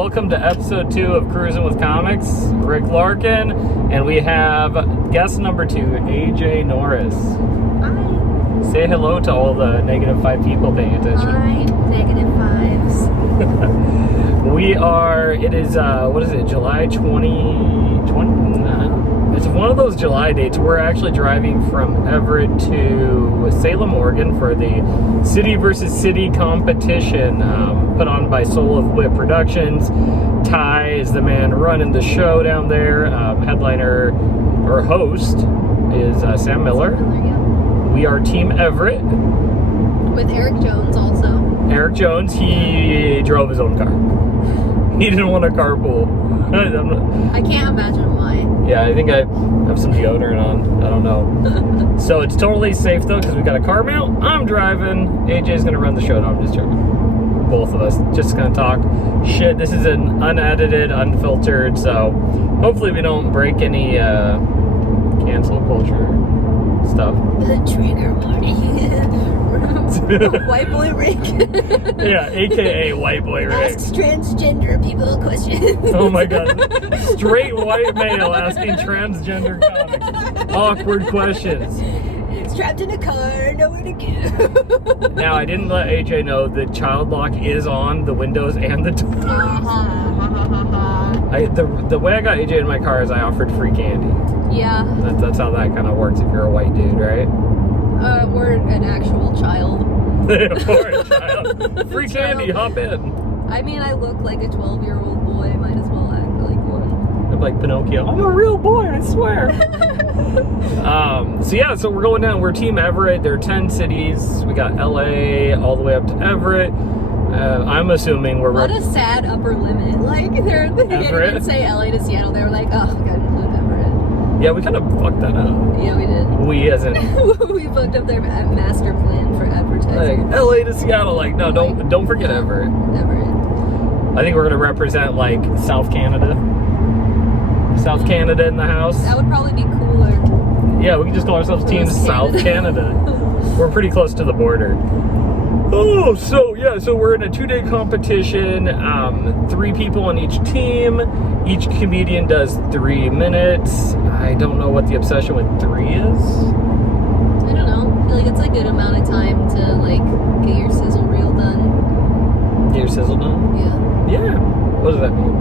welcome to episode 2 of Cruising with Comics. Rick Larkin, and we have guest number 2, AJ Norris. Hi. Say hello to all the -5 people paying attention. Hi, -5s. It is, what is it, July 2020? It's one of those July dates. We're actually driving from Everett to Salem, Oregon for the City versus City competition put on by Soul of Wit Productions. Ty is the man running the show down there. Headliner or host is Sam Miller. We are Team Everett. With Eric Jones also. Eric Jones, he drove his own car. He didn't want to carpool. I can't imagine why. Yeah, I think I have some deodorant on. I don't know. So it's totally safe though, because we got a car mount. I'm driving. AJ's gonna run the show. No, I'm just joking. Both of us just gonna talk shit. This is an unedited, unfiltered, so hopefully we don't break any cancel culture stuff. Trigger warning. White boy Rick. Yeah, AKA white boy Rick. Asks transgender people questions. Oh my god. Straight white male asking transgender comics awkward questions. Trapped in a car, nowhere to go. Now, I didn't let AJ know the child lock is on the windows and the doors. The way I got AJ in my car is I offered free candy. Yeah. That's how that kind of works if you're a white dude, right? Or an actual child. Or a child. Free candy, hop in. I mean, I look like a 12-year-old boy. Might as well act like one. I'm like Pinocchio. I'm a real boy, I swear. So we're going down. We're Team Everett. There are 10 cities. We got LA all the way up to Everett. I'm assuming we're... What a sad upper limit. Like, they didn't say LA to Seattle. They were like, oh, we gotta include Everett. Yeah, we kind of fucked that up. Yeah, we did. We as in... we fucked up their master plan for advertising. Like, LA to Seattle. Like, no, don't forget Everett. Everett. I think we're going to represent, like, South Canada. South Canada in the house. That would probably be cooler. Yeah, we can just call ourselves Team South Canada. We're pretty close to the border. Oh, so we're in a 2-day competition. 3 people on each team. Each comedian does 3 minutes. I don't know what the obsession with 3 is. I don't know. I feel like it's a good amount of time to, like, get your sizzle reel done. Get your sizzle done? Yeah. Yeah. What does that mean?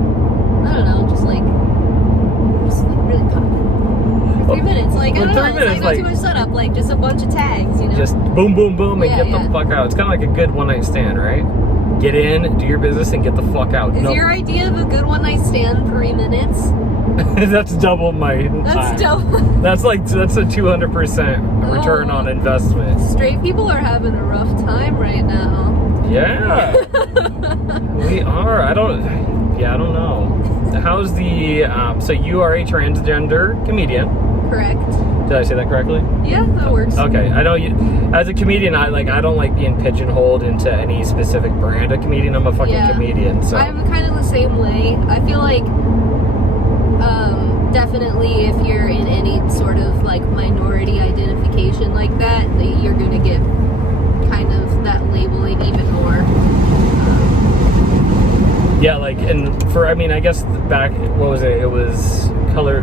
I don't know. Just really pop it. 3 minutes, like, I don't know, it's like not too much setup, like, just a bunch of tags, you know? Just boom, boom, boom, and get the fuck out. It's kind of like a good one-night stand, right? Get in, do your business, and get the fuck out. Is your idea of a good one-night stand 3 minutes? That's double my time. That's double. That's a 200% return on investment. Straight people are having a rough time right now. Yeah. We are. I don't know. How's the, so you are a transgender comedian. Correct. Did I say that correctly? Yeah, that works. Okay. I know you, as a comedian, I don't like being pigeonholed into any specific brand of comedian. I'm a fucking comedian, so. I'm kind of the same way. I feel like, definitely if you're in any sort of, like, minority identification like that, you're gonna get kind of that labeling even more. Yeah, like, and I guess back, what was it? It was color,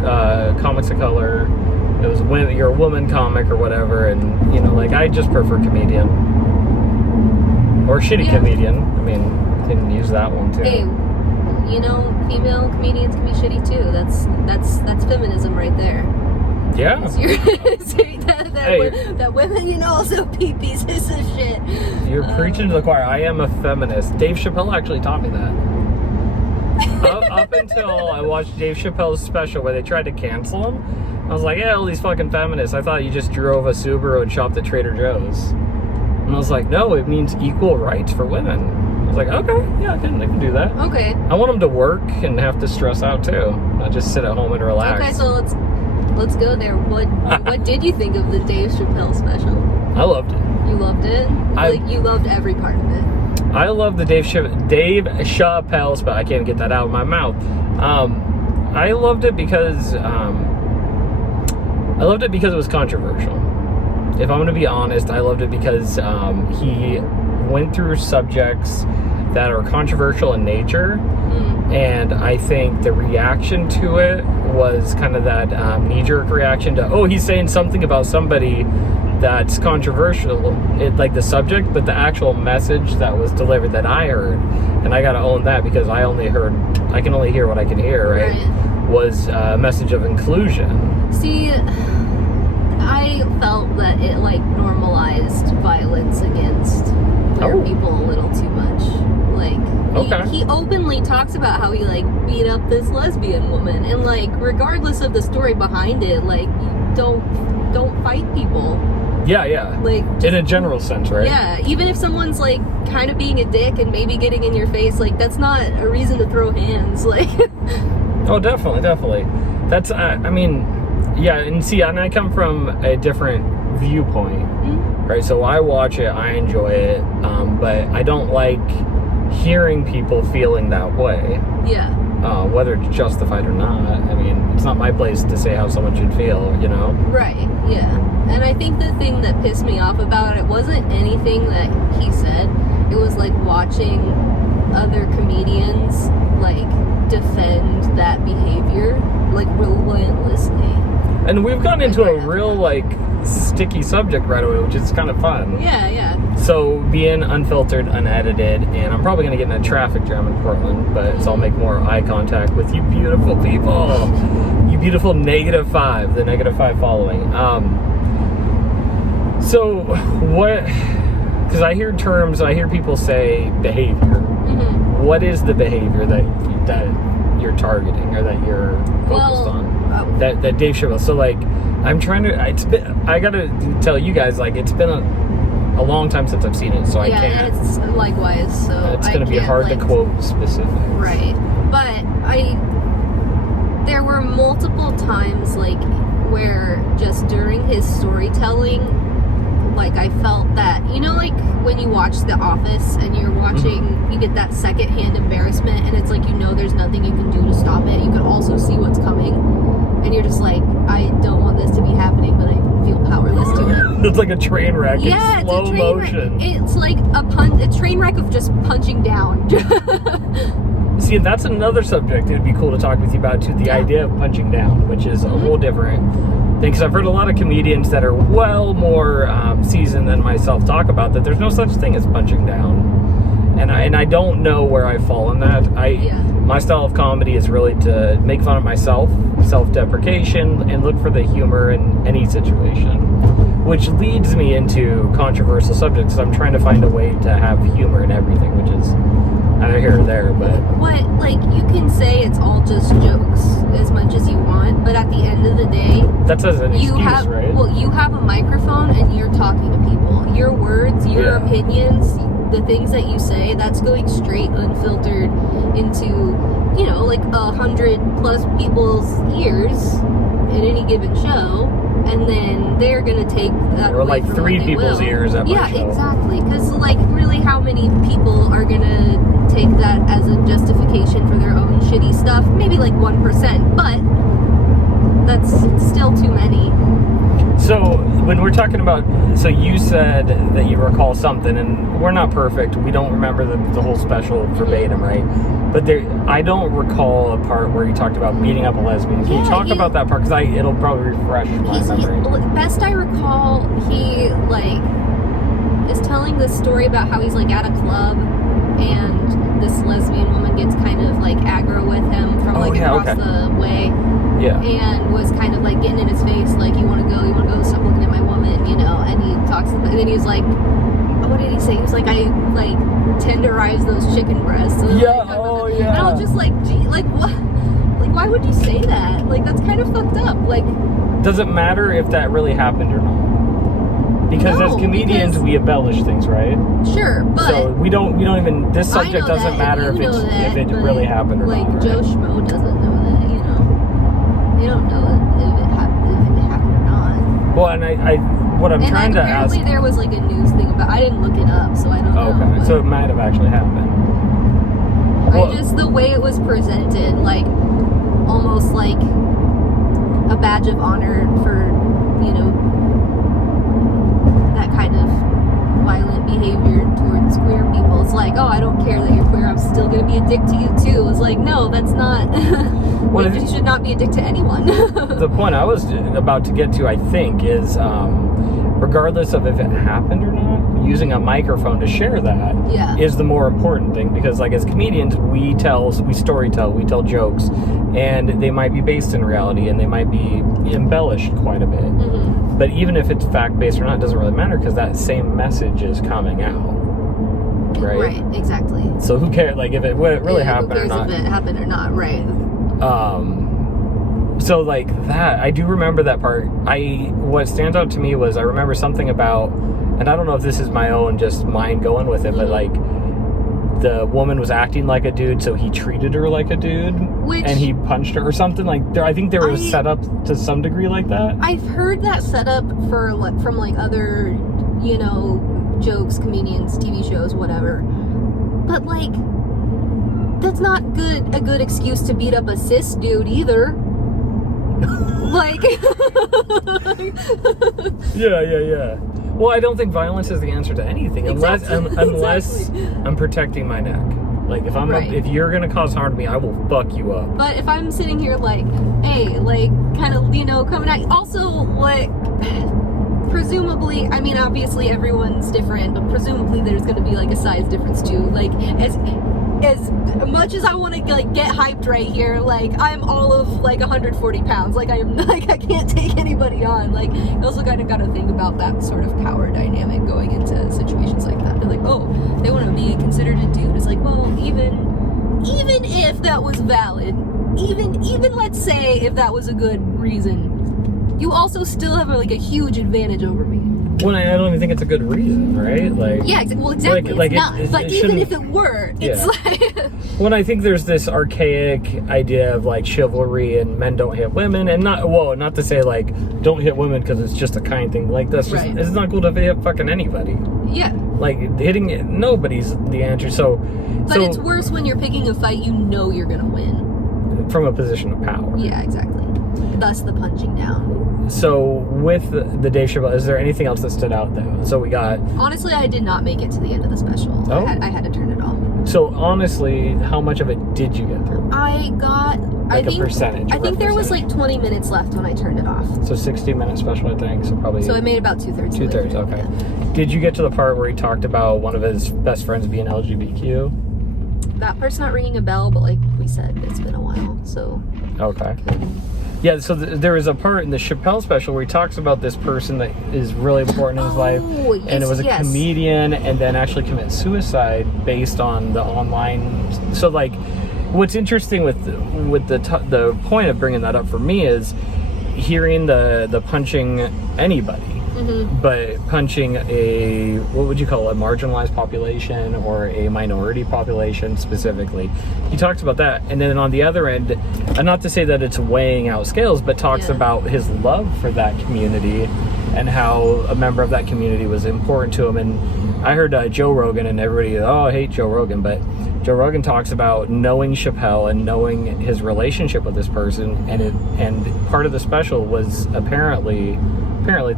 comics of color. It was when you're a woman comic or whatever, and, you know, like, I just prefer comedian. Or shitty comedian. I mean, you can use that one too. Hey, you know, female comedians can be shitty too. That's feminism right there. Yeah. That women, you know, also be pieces of shit. You're preaching to the choir. I am a feminist. Dave Chappelle actually taught me that. Up until I watched Dave Chappelle's special where they tried to cancel him, I was like, yeah, all these fucking feminists. I thought you just drove a Subaru and shopped at Trader Joe's. And I was like, no, it means equal rights for women. I was like, okay, yeah, I can do that. Okay. I want them to work and have to stress out too, not just sit at home and relax. Okay, so let's go there. What did you think of the Dave Chappelle special? I loved it. You loved it? You loved every part of it. I love the Dave Chappelle special. I can't get that out of my mouth. I loved it because it was controversial. If I'm going to be honest, I loved it because he went through subjects that are controversial in nature, And I think the reaction to it was kind of that knee-jerk reaction to, oh, he's saying something about somebody that's controversial, like the subject, but the actual message that was delivered that I heard, and I gotta own that because I can only hear what I can hear, right? Was a message of inclusion. See, I felt that it like normalized violence against queer people a little too much. Like, he openly talks about how he like beat up this lesbian woman, and like regardless of the story behind it, like don't fight people. Yeah. Like, in a general sense, right? Yeah, even if someone's like kind of being a dick and maybe getting in your face, like that's not a reason to throw hands. Like, oh, definitely. That's I mean, yeah, and see, and I come from a different viewpoint, right? So I watch it, I enjoy it, but I don't like hearing people feeling that way. Yeah. Whether it's justified or not. I mean, it's not my place to say how someone should feel, you know? Right, yeah. And I think the thing that pissed me off about it wasn't anything that he said. It was like watching other comedians like defend that behavior like relentlessly. And we've gone into a real like sticky subject right away, which is kind of fun. Yeah. So being unfiltered, unedited, and I'm probably gonna get in a traffic jam in Portland, but so I'll make more eye contact with you beautiful people. You beautiful -5, the -5 following. So what, because I hear people say behavior. What is the behavior that you're targeting or that you're focused on? That Dave Chappelle. So like, I'm trying to. I gotta tell you guys, like, it's been a long time since I've seen it, so I can't. Yeah, it's likewise. So it's gonna be hard to quote specifics. Right, but there were multiple times like where just during his storytelling, like I felt that, you know, like when you watch The Office and you're watching, you get that secondhand embarrassment, and it's like, you know, there's nothing you can do to stop it. You can also see what's coming, and you're just like, I don't want this to be happening, but I feel powerless to it. It's like a train wreck. Yeah, it's slow a train motion. It's like a train wreck of just punching down. See, that's another subject it'd be cool to talk with you about too. The idea of punching down, which is a whole different thing. Because I've heard a lot of comedians that are well more seasoned than myself talk about that. There's no such thing as punching down, and I don't know where I fall in that. My style of comedy is really to make fun of myself, self-deprecation, and look for the humor in any situation, which leads me into controversial subjects. I'm trying to find a way to have humor in everything, which is either here or there. But what, like, you can say it's all just jokes as much as you want, but at the end of the day, that's as an excuse, right? Well, you have a microphone and you're talking to people. Your words, your opinions, the things that you say, that's going straight unfiltered into, you know, like 100+ people's ears in any given show, and then they're gonna take that or away like from 3 people's ears at my show. Yeah, exactly. Because like, really, how many people are gonna take that as a justification for their own shitty stuff? Maybe like 1%, but that's still too many. So when we're talking about, so you said that you recall something, and we're not perfect. We don't remember the whole special verbatim, right? But I don't recall a part where you talked about beating up a lesbian. Can you talk about that part? Because it'll probably refresh my memory. Best I recall, he like is telling this story about how he's like at a club, and this lesbian woman gets kind of like aggro with him from across the way. Yeah. And was kind of like getting in his face, like, you want to go, stop looking at my woman, you know. And he talks, and then he was like, what did he say? He was like, I like tenderize those chicken breasts. And And I was just like, gee, like, what? Like, why would you say that? Like, that's kind of fucked up. Like, does it matter if that really happened or not? Because as comedians, we embellish things, right? Sure, but so we don't even. This subject doesn't matter if it really happened or not. Like, Joe Schmo doesn't know that, you know. They don't know if it happened or not. Well, and what I'm trying to ask. Apparently, there was like a news thing about. I didn't look it up, so I don't know. Okay, so it might have actually happened. Just the way it was presented, like almost like a badge of honor for, you know, that kind of violent behavior towards queer people. It's like, oh, I don't care that you're queer, I'm I'm still gonna be a dick to you too. It was like, no, that's not. Well, you should not be a dick to anyone. The point I was about to get to, I think, is regardless of if it happened or not, using a microphone to share that is the more important thing, because like as comedians, we storytell, we tell jokes, and they might be based in reality and they might be embellished quite a bit. Mm-hmm. But even if it's fact-based or not, it doesn't really matter, because that same message is coming out. Right, exactly. So who cares? Like if it really happened or not. Who cares if it happened or not? Right. So like that, I do remember that part. What stands out to me was I remember something about, and I don't know if this is my own just mind going with it, but like the woman was acting like a dude, so he treated her like a dude, and he punched her or something. Like I think there was set up to some degree like that. I've heard that set up from like other, jokes, comedians, TV shows, whatever. But like, that's not a good excuse to beat up a cis dude either. Like yeah. Well, I don't think violence is the answer to anything, unless I'm protecting my neck. Like if you're gonna cause harm to me, I will fuck you up. But if I'm sitting here like, hey, like kind of coming at you, also like presumably, I mean obviously everyone's different, but presumably there's gonna be like a size difference too. Like as much as I want to like get hyped right here, like I'm all of like 140 pounds. Like I can't take anybody on. Like you also kind of got to think about that sort of power dynamic going into situations like that. They're like, oh, they want to be considered a dude. It's like, well, even if that was valid, even let's say if that was a good reason, you also still have like a huge advantage over me. Well, I don't even think it's a good reason, right? Like, yeah, well, exactly. Like it's not. But even if it were, it's like. Well, I think there's this archaic idea of like chivalry and men don't hit women, and not to say like don't hit women because it's just a kind thing. Like that's just it's not cool to hit fucking anybody. Yeah. Like hitting nobody's the answer. But it's worse when you're picking a fight you know you're gonna win. From a position of power. Yeah, exactly. Thus the punching down. So with the Dave Chappelle, is there anything else that stood out though? So we got. Honestly, I did not make it to the end of the special. Oh? I had to turn it off. So honestly, how much of it did you get through? I got. Like a percentage. I think there was like 20 minutes left when I turned it off. So 60-minute special, I think. So probably. So I made about 2/3. 2/3. Okay. Yeah. Did you get to the part where he talked about one of his best friends being LGBTQ? That part's not ringing a bell, but like we said, it's been a while. So. Okay. Yeah, so there is a part in the Chappelle special where he talks about this person that is really important in his life, and it was a comedian, and then actually commit suicide based on the online. So, like, what's interesting with the point of bringing that up for me is hearing the punching anybody, but punching a, what would you call it, a marginalized population or a minority population specifically. He talks about that, and then on the other end, and not to say that it's weighing out scales, but talks about his love for that community and how a member of that community was important to him. And I heard Joe Rogan, and everybody, I hate Joe Rogan, but Joe Rogan talks about knowing Chappelle and knowing his relationship with this person, and part of the special was apparently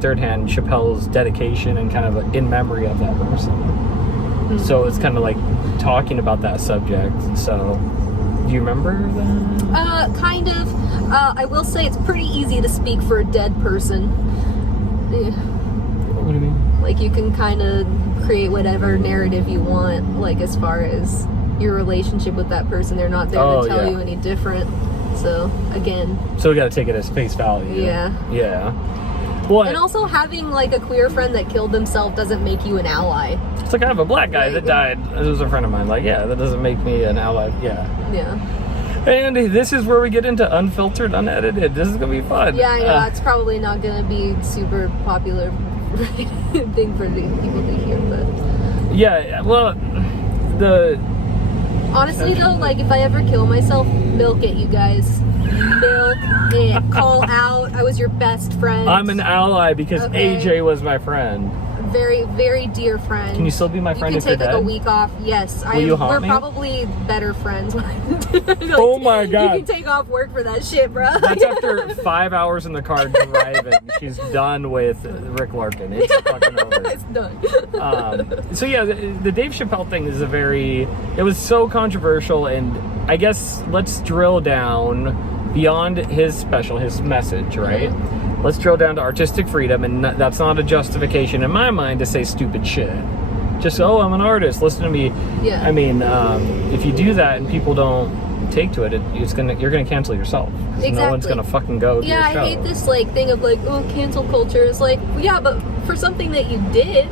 third hand Chappelle's dedication and kind of in memory of that person. So it's kind of like talking about that subject. So do you remember that? Kind of. I will say it's pretty easy to speak for a dead person. What do you mean? Like you can kind of create whatever narrative you want, like as far as your relationship with that person. They're not there to tell you any different. So again. So we got to take it as face value. Yeah. Yeah. Well, and also having like a queer friend that killed himself doesn't make you an ally. It's like I have a black guy that died. It was a friend of mine. Like, yeah, that doesn't make me an ally. Yeah. And this is where we get into unfiltered, unedited. This is gonna be fun. Yeah, I know. It's probably not gonna be super popular thing for the people to hear, but yeah. Well, honestly though, like if I ever kill myself, milk it, you guys. Milk it. Call out. I was your best friend. I'm an ally because AJ was my friend. very, very dear friend. Can you still be my friend you if can take you're like dead? a week off. Yes, Will you haunt we're me? probably better friends. Like, Oh my God. You can take off work for that shit, bro. That's after 5 hours in the car driving. She's done with Rick Larkin. It's fucking over. It's done. So yeah, the Dave Chappelle thing is it was so controversial, and I guess let's drill down beyond his special, his message, right? Mm-hmm. Let's drill down to artistic freedom, and that's not a justification in my mind to say stupid shit. Just, oh, I'm an artist, listen to me. Yeah. I mean, if you do that and people don't take to it, you're gonna cancel yourself. 'Cause Exactly. No one's gonna fucking go to your show. I hate this like thing of like, oh, cancel culture. It's like, yeah, but for something that you did,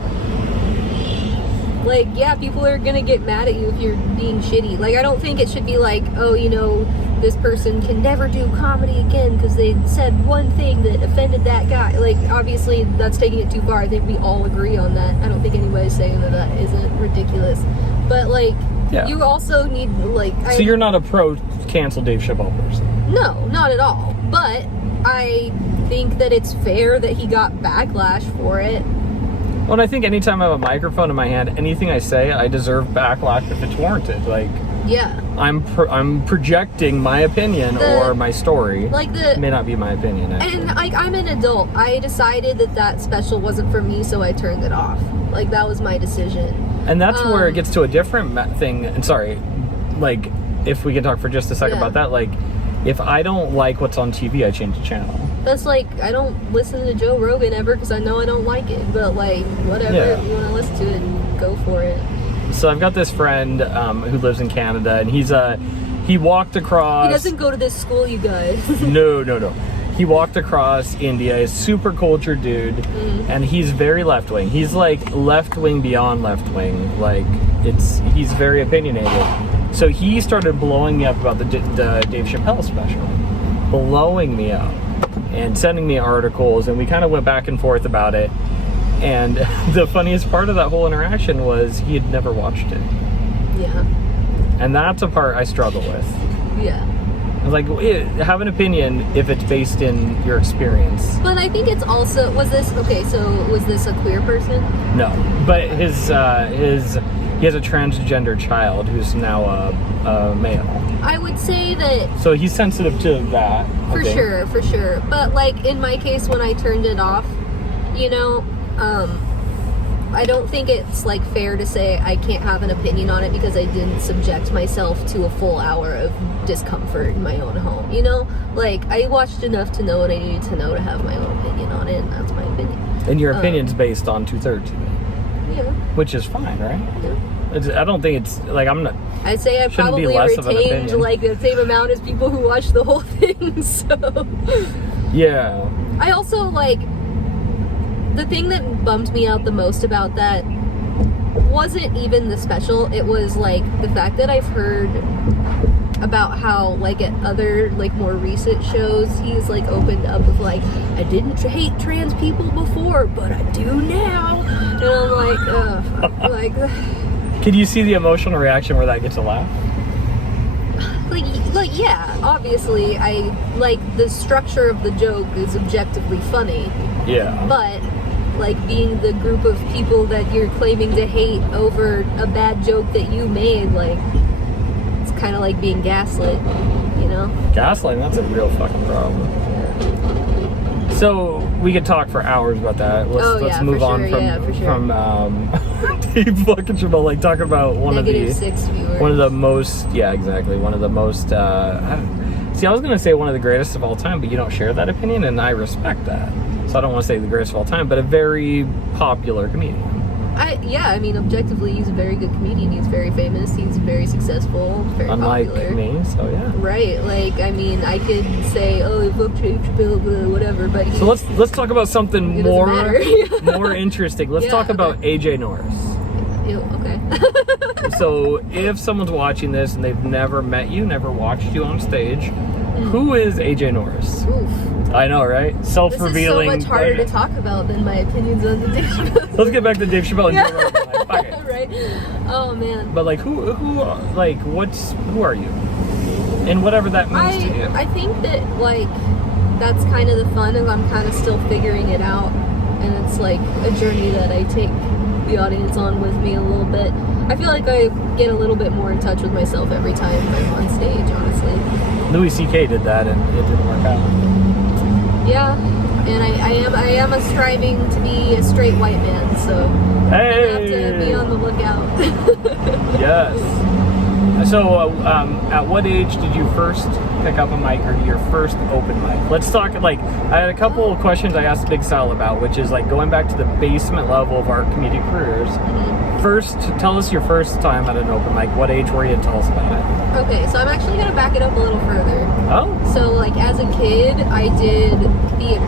like, yeah, people are gonna get mad at you if you're being shitty. Like, I don't think it should be like, oh, you know, this person can never do comedy again because they said one thing that offended that guy. Like, obviously, that's taking it too far. I think we all agree on that. I don't think anybody's saying that isn't ridiculous. But, like, Yeah. you also need, like... So you're not a pro-cancel Dave Chappelle person? No, not at all. But I think that it's fair that he got backlash for it. Well, and I think anytime I have a microphone in my hand, anything I say, I deserve backlash if it's warranted. Like, Yeah. I'm projecting my opinion or my story. Like It may not be my opinion, actually. And, like, I'm an adult. I decided that special wasn't for me, so I turned it off. Like, that was my decision. And that's where it gets to a different thing. And sorry, like, if we can talk for just a second about that, like, if I don't like what's on TV, I change the channel. That's like, I don't listen to Joe Rogan ever because I know I don't like it. But, like, whatever. Yeah. If you want to listen to it, go for it. So I've got this friend who lives in Canada, and he walked across... He doesn't go to this school, you guys. No. He walked across India, a super cultured dude, and he's very left-wing. He's like left-wing beyond left-wing. Like, he's very opinionated. So he started blowing me up about the Dave Chappelle special. Blowing me up. And sending me articles, and we kind of went back and forth about it. And the funniest part of that whole interaction was he had never watched it. Yeah. And that's a part I struggle with. Yeah. I was like, have an opinion if it's based in your experience. But I think it's also, was this a queer person? No, but he has a transgender child who's now a male. I would say that... So he's sensitive to that. For sure. But, like, in my case, when I turned it off, you know, I don't think it's, like, fair to say I can't have an opinion on it because I didn't subject myself to a full hour of discomfort in my own home, you know? Like, I watched enough to know what I needed to know to have my own opinion on it, and that's my opinion. And your opinion's based on 2/3 of it. Yeah. Which is fine, right? Yeah. I don't think it's, like, I'm not... I'd say I Shouldn't be probably less of an retained, opinion. like, the same amount as people who watched the whole thing, so... Yeah. I also, like... The thing that bummed me out the most about that wasn't even the special. It was, like, the fact that I've heard about how, like, at other, like, more recent shows, he's, like, opened up with, like, I didn't hate trans people before, but I do now. And I'm like, ugh. Like... Can you see the emotional reaction where that gets a laugh? Like, yeah, obviously, I, like, the structure of the joke is objectively funny. Yeah. But, like, being the group of people that you're claiming to hate over a bad joke that you made, like, it's kind of like being gaslit, you know? Gaslighting, that's a real fucking problem. So, we could talk for hours about that. Let's move on from Dave fucking Chappelle, like, talk about one of the most, see, I was gonna say one of the greatest of all time, but you don't share that opinion, and I respect that. So I don't want to say the greatest of all time, but a very popular comedian. I mean, objectively, he's a very good comedian. He's very famous. He's very successful. Very Unlike popular. me, so yeah. Right. Like, I mean, I could say, oh, fuck Dave Chappelle, whatever, but So let's talk about something more interesting. Let's talk about AJ Norris. Ew, okay. So if someone's watching this and they've never met you, never watched you on stage, who is AJ Norris? Oof. I know, right? Self-revealing. This is so much harder to talk about than my opinions on the Dave Chappelle. Let's get back to Dave Chappelle and Joe Rogan. Like, fuck it. Right? Oh, man. But, like, who are you? And whatever that means to you. I think that, like, that's kind of the fun of I'm kind of still figuring it out and it's like a journey that I take the audience on with me a little bit. I feel like I get a little bit more in touch with myself every time I'm on stage, honestly. Louis C.K. did that, and it didn't work out. Yeah, and I am a striving to be a straight white man, so Hey! I have to be on the lookout. Yes. So, at what age did you first pick up a mic, or your first open mic? Let's talk, like, I had a couple of questions I asked Big Sal about, which is, like, going back to the basement level of our comedic careers. First, tell us your first time at an open mic. What age were you, and tell us about it. Okay, so I'm actually going to back it up a little further. Oh? So, like, as a kid, I did theater.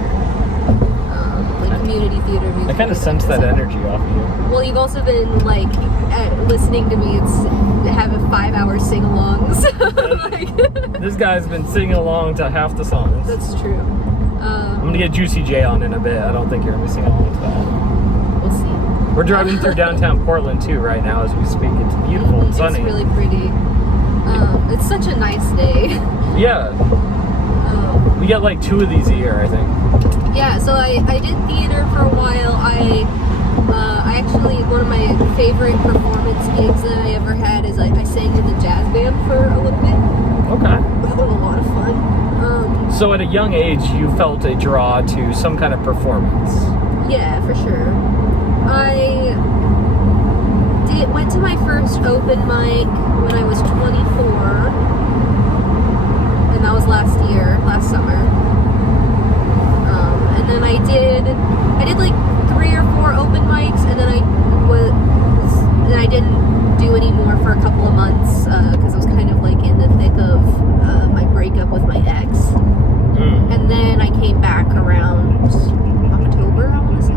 Like, community theater. I kind of sense that energy off of you. Well, you've also been, like, listening to me have a 5-hour sing-alongs. Like, This guy's been singing along to half the songs. that's true. I'm going to get Juicy J on in a bit. I don't think you're going to be singing along to that. We'll see. We're driving through downtown Portland, too, right now as we speak. It's beautiful and sunny. It's really pretty. It's such a nice day. Yeah. We get like 2 of these a year, I think. Yeah, so I did theater for a while. I actually, one of my favorite performance gigs that I ever had is I sang in the jazz band for a little bit. Okay. That was a lot of fun. So at a young age, you felt a draw to some kind of performance. Yeah, for sure. I went to my first open mic when I was 24, and that was last summer. And then I did like 3 or 4 open mics, and then I didn't do any more for a couple of months because I was kind of like in the thick of my breakup with my ex. And then I came back around October, I want to say.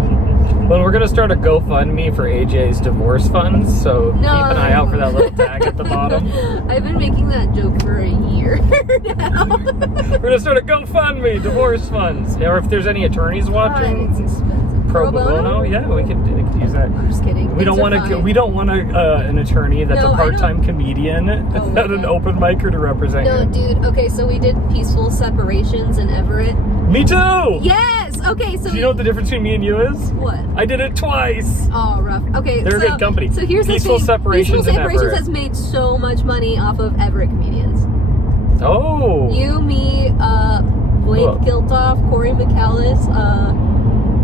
Well, we're going to start a GoFundMe for AJ's divorce funds, so keep an eye out for that little tag at the bottom. I've been making that joke for a year now. We're going to start a GoFundMe, divorce funds. Or if there's any attorneys watching, God, it's expensive. pro bono, yeah, we could use that. I'm just kidding. We don't want an attorney that's No, a part-time comedian at an open micer to represent No, you. dude. Okay, so we did peaceful separations in Everett. Me too! Yes! Okay, so Do you know what the difference between me and you is? What? I did it twice. Oh, rough. Okay, They're a good company. So here's Peaceful the thing. Separations in Peaceful Separations Everett. has made so much money off of Everett comedians. Oh. You, me, Blake Whoa. Giltoff, Corey McCallis,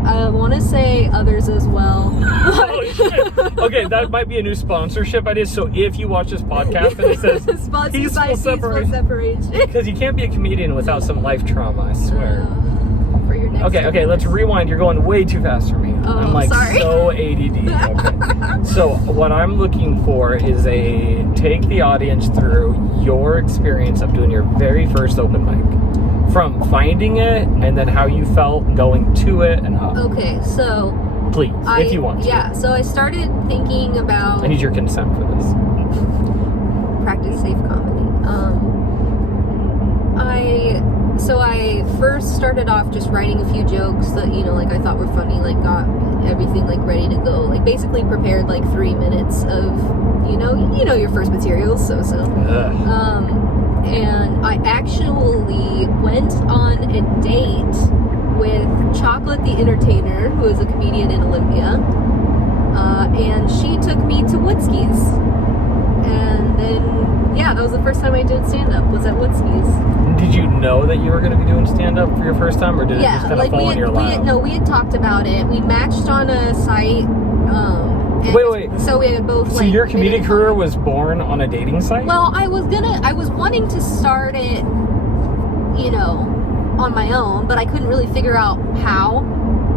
I want to say others as well. Oh, shit. Okay, that might be a new sponsorship idea. So if you watch this podcast and it says Sponsored by Peaceful Separation. because you can't be a comedian without some life trauma, I swear. For your next Okay, let's rewind. You're going way too fast for me. Oh, I'm like sorry. so ADD. Okay. So what I'm looking for is take the audience through your experience of doing your very first open mic. From finding it and then how you felt going to it and up. Okay, so Please, if you want to. Yeah, so I started thinking about I need your consent for this. practice safe comedy. I first started off just writing a few jokes that, like I thought were funny, like got everything like ready to go. Like basically prepared like 3 minutes of, your first materials, so. And I actually went on a date with Chocolate the Entertainer, who is a comedian in Olympia, and she took me to Woodski's. And then, that was the first time I did stand-up, was at Woodski's. Did you know that you were going to be doing stand-up for your first time, or did it just kind of fall in your lap? We had talked about it. We matched on a site. Wait. So we had both. So your comedic career was born on a dating site? Well, I was wanting to start it, on my own, but I couldn't really figure out how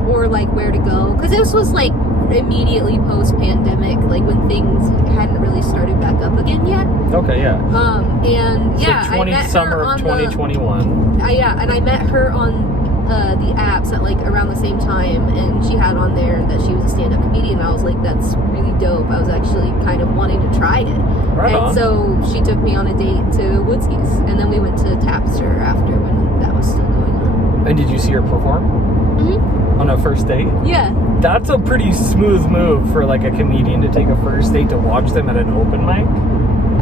or like where to go, because this was like immediately post-pandemic, like when things hadn't really started back up again yet. Okay, yeah. I met summer her of on 2021. and I met her on the apps at like around the same time, and she had on there that she was a stand-up comedian. I was like, that's really dope. I was actually kind of wanting to try it. Right on. So she took me on a date to Woodski's, and then we went to Tapster after when that was still going on. And did you see her perform? Mm-hmm. On a first date? Yeah. That's a pretty smooth move for like a comedian to take a first date to watch them at an open mic.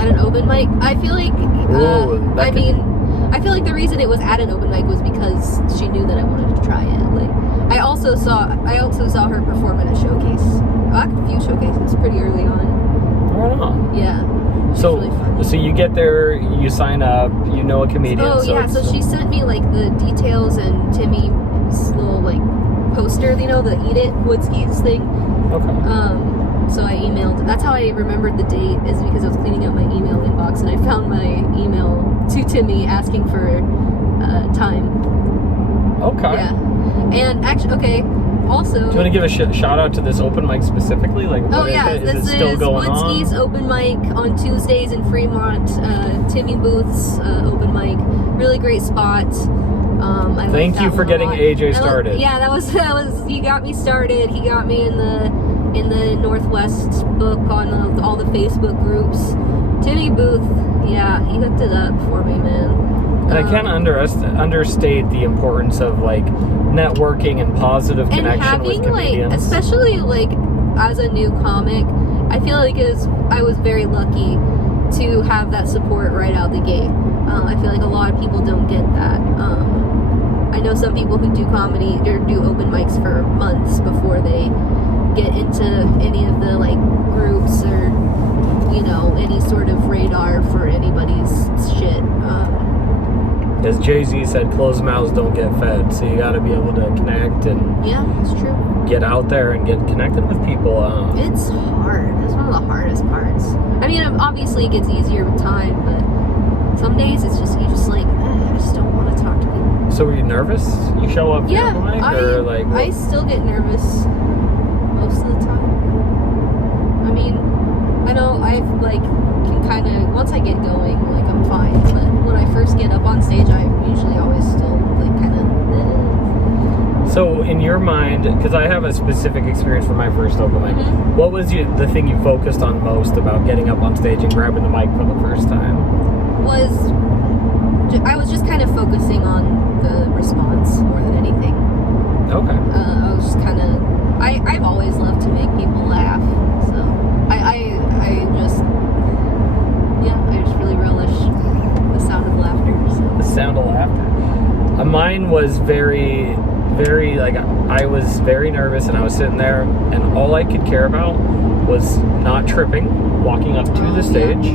At an open mic? I feel like, I feel like the reason it was at an open mic was because she knew that I wanted to try it. Like, I also saw her perform at a showcase. A few showcases pretty early on. Right on. Yeah. So, really fun. so you get there, you sign up, you know a comedian. Oh yeah, so she sent me like the details and Timmy's little like poster, you know, the Eat It Woodskis thing. Okay. So I emailed. That's how I remembered the date, is because I was cleaning out my email inbox and I found my email to Timmy asking for time. Okay. Yeah. And actually, okay. Also, do you want to give a shout out to this open mic specifically? Like, what is it still going Woodski's on? open mic on Tuesdays in Fremont. Timmy Booth's open mic. Really great spot. I Thank you for getting AJ started. Yeah, that was he got me started. He got me in the Northwest book on all the Facebook groups. Timmy Booth, yeah, he hooked it up for me, man. And I can't understate the importance of like networking and positive connection having, with comedians. Like, especially like as a new comic, I feel like I was very lucky to have that support right out the gate. I feel like a lot of people don't get that. I know some people who do comedy or do open mics for months before they get into any of the like groups or, you know, any sort of radar for anybody's shit. As Jay-Z said, closed mouths don't get fed. So you got to be able to connect and yeah, it's true. Get out there and get connected with people. It's hard. It's one of the hardest parts. I mean, obviously it gets easier with time, but some days it's just, you just like, I just don't want to talk to people. So were you nervous? You show up yeah, open mic, or like what? I still get nervous most of the time. I mean, I know I like can kind of, once I get going, like I'm fine, but when I first get up on stage, I'm usually always still like kind of So in your mind, because I have a specific experience from my first open mic, what was the thing you focused on most about getting up on stage and grabbing the mic for the first time? I was just kind of focusing on the response more than anything. Okay. I was just kind of, I've always loved to make people laugh, so I just really relish the sound of laughter. So. The sound of laughter. Mine was very, like, I was very nervous and I was sitting there and all I could care about was not tripping, walking up to the stage,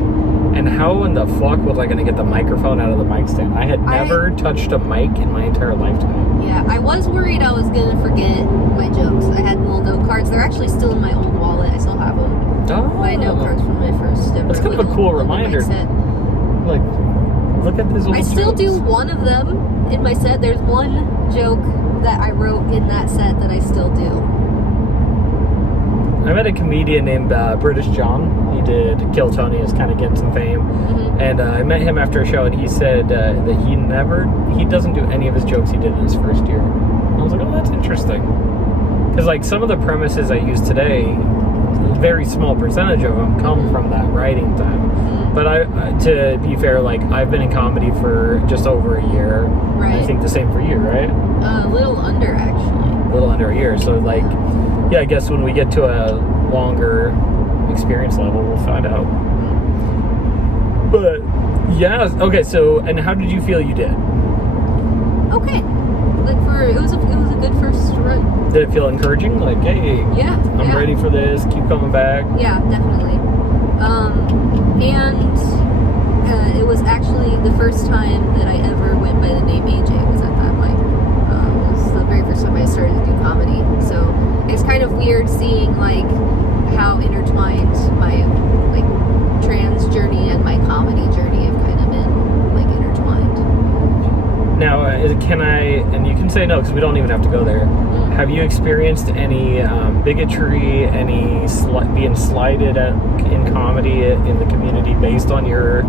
and how in the fuck was I going to get the microphone out of the mic stand? I had never touched a mic in my entire lifetime. Yeah, I was worried I was going to forget my jokes. I had little note cards. They're actually still in my old wallet. I still have them. Oh. My note cards from my first ever. That's kind of a cool reminder. Like, look at this old I still do one of them in my set. There's one joke that I wrote in that set that I still do. I met a comedian named British John. He did Kill Tony, is kind of getting some fame. And I met him after a show, and he said that he doesn't do any of his jokes he did in his first year. And I was like, oh, that's interesting. Because like some of the premises I use today, a very small percentage of them come from that writing time. But to be fair, like I've been in comedy for just over a year. Right. I think the same for you, right? A little under, actually. A little under a year. So like, yeah, I guess when we get to a longer experience level, we'll find out. But yeah, okay. So, and how did you feel you did? Okay, like it was a good first run. Did it feel encouraging? Like, hey, yeah, I'm ready for this. Keep coming back. Yeah, definitely. And it was actually the first time that I ever went by the name AJ was at that mic. It was the very first time I started to do comedy. So it's kind of weird seeing like how intertwined my like trans journey and my comedy journey have kind of been like intertwined. Now, can I, and you can say no because we don't even have to go there. Have you experienced any bigotry, any being slighted in comedy in the community based on your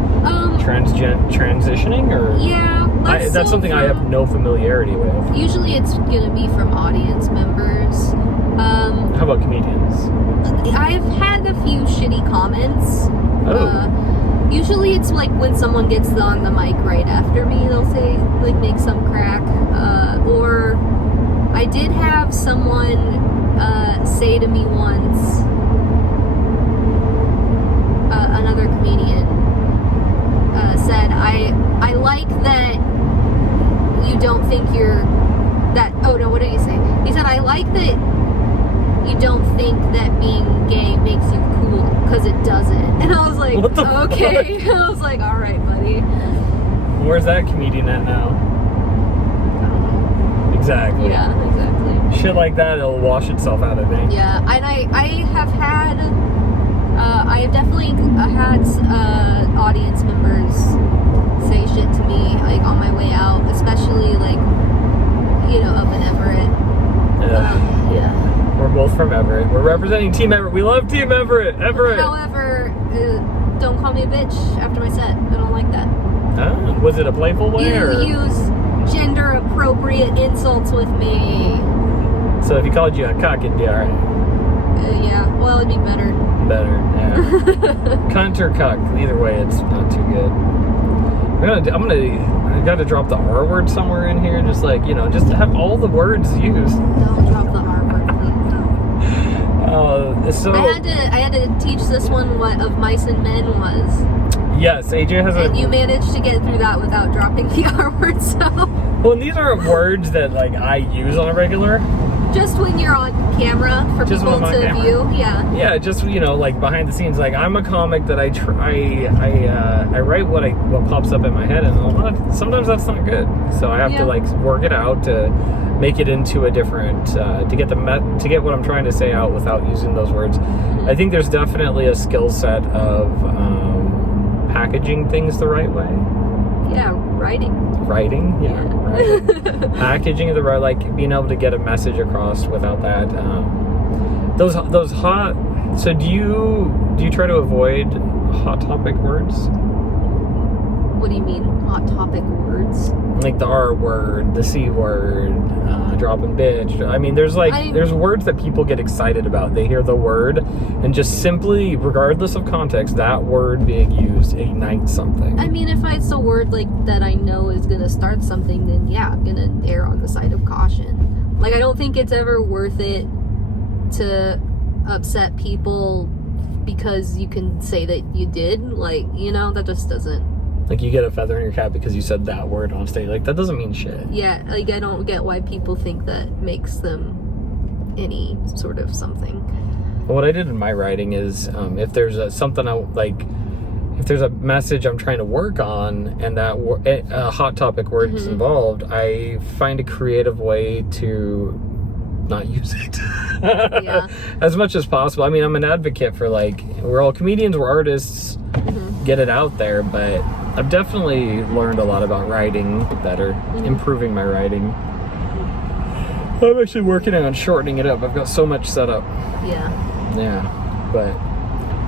transitioning? Or yeah, that's something I have no familiarity with. Usually it's going to be from audience members. How about comedians? I've had a few shitty comments. Usually it's like when someone gets on the mic right after me, they'll say, like, make some crack. Or I did have someone say to me once, another comedian said, I like that you don't think you're oh no, what did he say? He said, I like that you don't think that being gay makes you cool, because it doesn't. And I was like, What the okay. fuck? I was like, all right, buddy. Where's that comedian at now? I don't know. Exactly. Yeah, exactly. Shit like that, it'll wash itself out, I think. Yeah, and I have had, I have definitely had audience members say shit to me, like, on my way out, especially, like, you know, up in Everett. Yeah. We're both from Everett. We're representing Team Everett. We love Team Everett. Everett. However, don't call me a bitch after my set. I don't like that. Was it a playful way? You use gender-appropriate insults with me. So if he called you a cock, it'd be alright. Yeah, well, it'd be better. Better, yeah. Cunt or cuck. Either way, it's not too good. I gotta drop the R word somewhere in here. Just like, you know, just to have all the words used. Don't drop the R word, please. So I had to teach this one what of mice and men was. yes, AJ has And you managed to get through that without dropping the R word, so. Well, and these aren't words that like I use on a regular. Just when you're on camera for Just people when I'm on to camera. view, yeah. Yeah, just, you know, like behind the scenes. Like I'm a comic that I write what pops up in my head, and sometimes that's not good. So I have to like work it out to make it into a different to get what I'm trying to say out without using those words. Mm-hmm. I think there's definitely a skill set of packaging things the right way. Yeah, writing. Packaging the right, like being able to get a message across without that. Those hot. So do you try to avoid hot topic words? What do you mean, hot topic words? Like the R word, the C word, dropping bitch. I mean, there's words that people get excited about. They hear the word, and just simply, regardless of context, that word being used ignites something. I mean, if it's a word like that I know is gonna start something, then yeah, I'm gonna err on the side of caution. Like, I don't think it's ever worth it to upset people because you can say that you did. Like, you know, that just doesn't. Like, you get a feather in your cap because you said that word on stage. Like, that doesn't mean shit. Yeah, like, I don't get why people think that makes them any sort of something. What I did in my writing is, if there's something if there's a message I'm trying to work on and that a hot topic word is involved, I find a creative way to not use it. Yeah. As much as possible. I mean, I'm an advocate for, like, we're all comedians, we're artists, get it out there, but I've definitely learned a lot about writing better, improving my writing. I'm actually working on shortening it up. I've got so much set up. Yeah, but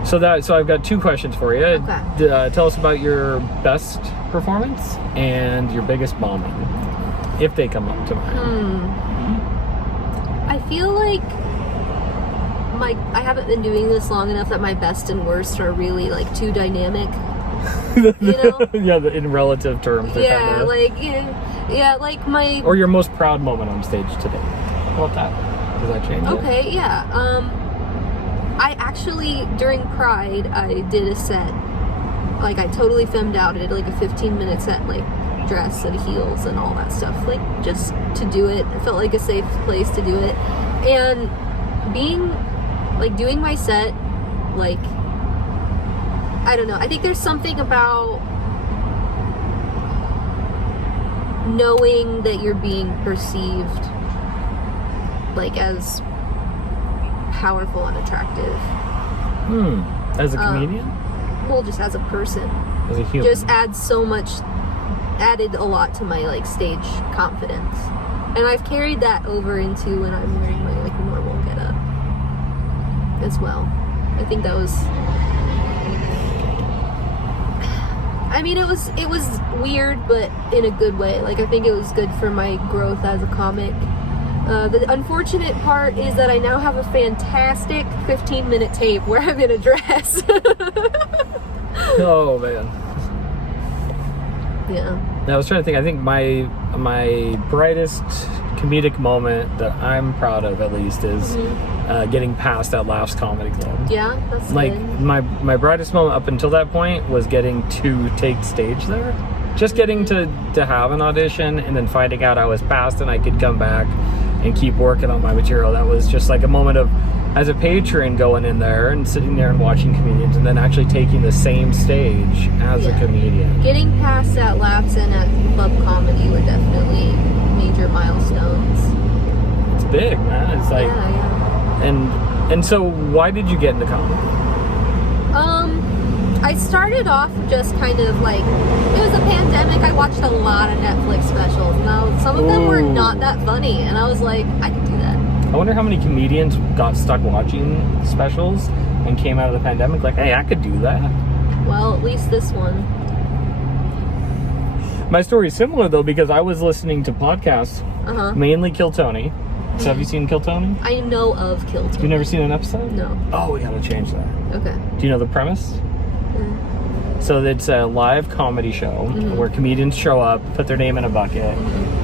so I've got two questions for you. Okay. Tell us about your best performance and your biggest bombing, if they come up to mind. I feel like I haven't been doing this long enough that my best and worst are really like too dynamic. You know? Yeah, in relative terms. Yeah, like my. Or your most proud moment on stage today. How about that? Does that change? Okay, yeah. I actually, during Pride, I did a set. Like, I totally femmed out. I did like a 15-minute set, like dress and heels and all that stuff. Like, just to do it. It felt like a safe place to do it. And doing my set, like, I don't know. I think there's something about knowing that you're being perceived, like, as powerful and attractive. As a comedian? Well, just as a person. As a human. Just added a lot to my, like, stage confidence. And I've carried that over into when I'm wearing my, like, normal getup as well. I think that was... I mean, it was weird, but in a good way. Like, I think it was good for my growth as a comic. The unfortunate part is that I now have a fantastic 15-minute tape where I'm in a dress. Oh, man. Yeah. Now, I was trying to think. I think my brightest comedic moment that I'm proud of, at least, is getting past that Laughs Comedy Club. Yeah, that's like good. my brightest moment up until that point was getting to take stage there. just getting to have an audition and then finding out I was passed and I could come back and keep working on my material. That was just like a moment of, as a patron, going in there and sitting there and watching comedians and then actually taking the same stage as a comedian. Getting past that lapse-in at club comedy were definitely major milestones. It's big, man. It's like, and so why did you get into comedy? I started off just kind of like, it was a pandemic. I watched a lot of Netflix specials. Now, some of them were not that funny, and I was like, I could do that. I wonder how many comedians got stuck watching specials and came out of the pandemic like, hey, I could do that. Well, at least this one. My story is similar, though, because I was listening to podcasts, mainly Kill Tony. So have you seen Kill Tony? I know of Kill Tony. You've never seen an episode? No. Oh, we gotta change that. Okay. Do you know the premise? So it's a live comedy show where comedians show up, put their name in a bucket,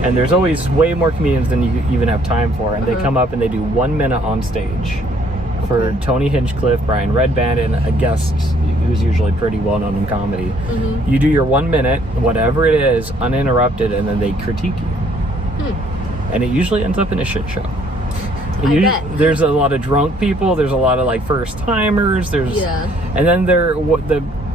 and there's always way more comedians than you even have time for, and they come up and they do 1 minute on stage for Tony Hinchcliffe, Brian Redband, and a guest who's usually pretty well known in comedy. You do your 1 minute, whatever it is, uninterrupted, and then they critique you. And it usually ends up in a shit show. I bet. There's a lot of drunk people. There's a lot of like first timers. And then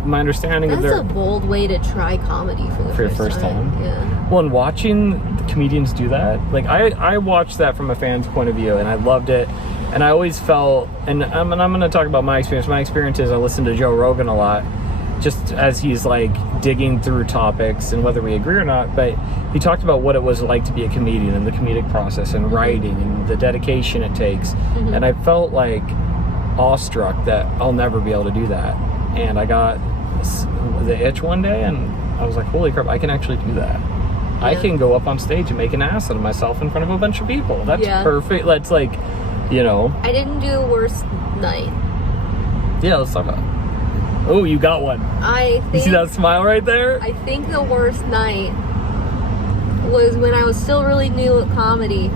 my understanding That's of their a bold way to try comedy for the first time. Yeah. Well, and watching comedians do that, like I watched that from a fan's point of view, and I loved it. And I always felt, and I'm going to talk about my experience. My experience is I listen to Joe Rogan a lot, just as he's like digging through topics, and whether we agree or not, but he talked about what it was like to be a comedian and the comedic process and writing and the dedication it takes. And I felt like awestruck that I'll never be able to do that. And I got the itch one day, and I was like, holy crap, I can actually do that. I can go up on stage and make an ass out of myself in front of a bunch of people. That's perfect. That's like, you know. I didn't do the worst night. Yeah, let's talk about it. Oh, you got one. You see that smile right there? I think the worst night was when I was still really new at comedy,